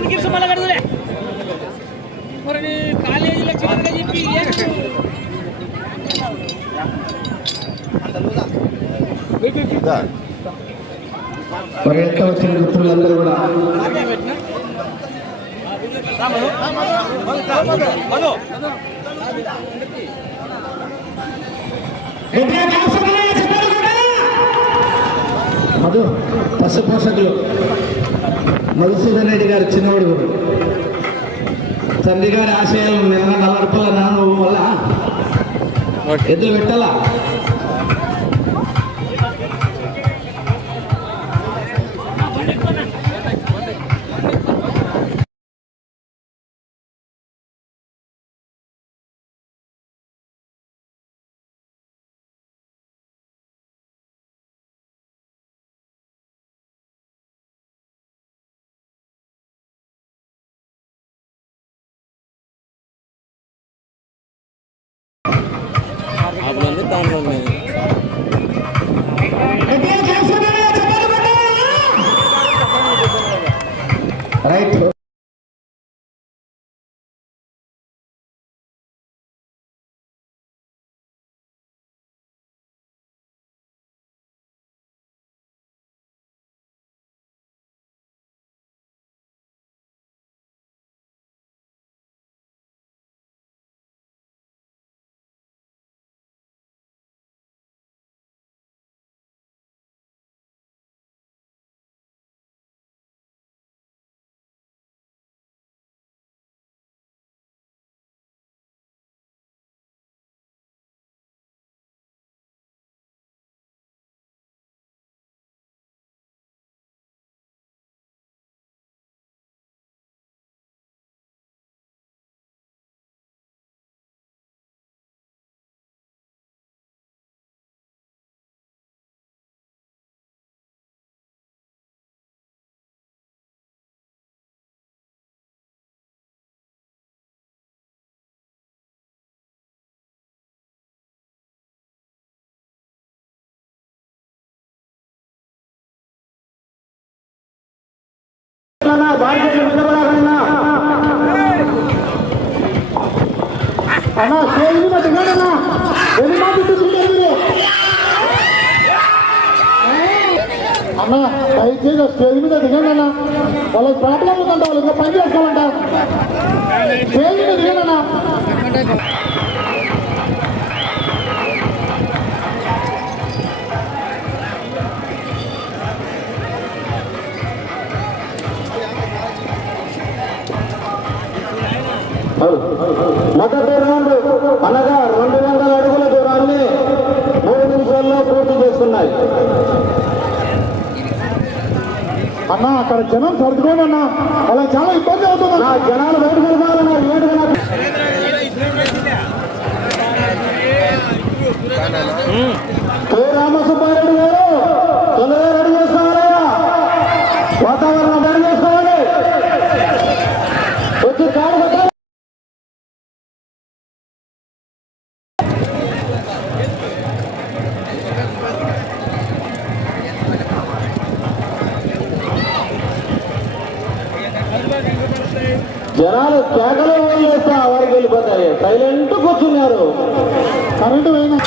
కింద కింద మళ్ళీ కడుగులే. మరి కాలేజీలో చిన్నగా చెప్పి మరి ఎంత వచ్చిన మిత్రులందరూ కూడా. మధు పశు పోషకులు మధుసూదన్ రెడ్డి గారు చిన్నవాడు తండ్రి గారి ఆశయాలు నిన్న నలర్పల నాన్న వల్ల ఎద్దులు పెట్టాలా? రైట్. అన్న స్టేజ్ మీద దిగండి ఎన్ని మాటలు మీరు? అన్న దయచేసి స్టేజ్ మీద దిగండి అన్న వాళ్ళకి ప్రాబ్లం ఉందంట వాళ్ళు ఇంకా పని చేసుకోవాలంట స్టేజ్ మీద దిగండి అన్న మొదటి రౌండ్ అనగా రెండు వందల అడుగుల దూరాన్ని మూడు నిమిషాల్లో పూర్తి చేసుకున్నాయి అన్న అక్కడ జనం సర్దుకోండి అన్న అలా చాలా ఇబ్బంది అవుతుంది. జనాలు బయటకు వెళ్ళాలన్న ఏడుగా కె రామసుబ్బారెడ్డి గారు తొందరగా రెడీ చేసుకోవాలయ్యా వాతావరణం జనాలు కేకలు వేస్తే వారికి వెళ్ళిపోతారు. సైలెంట్ కూర్చున్నారు. కరెంటు పోయినా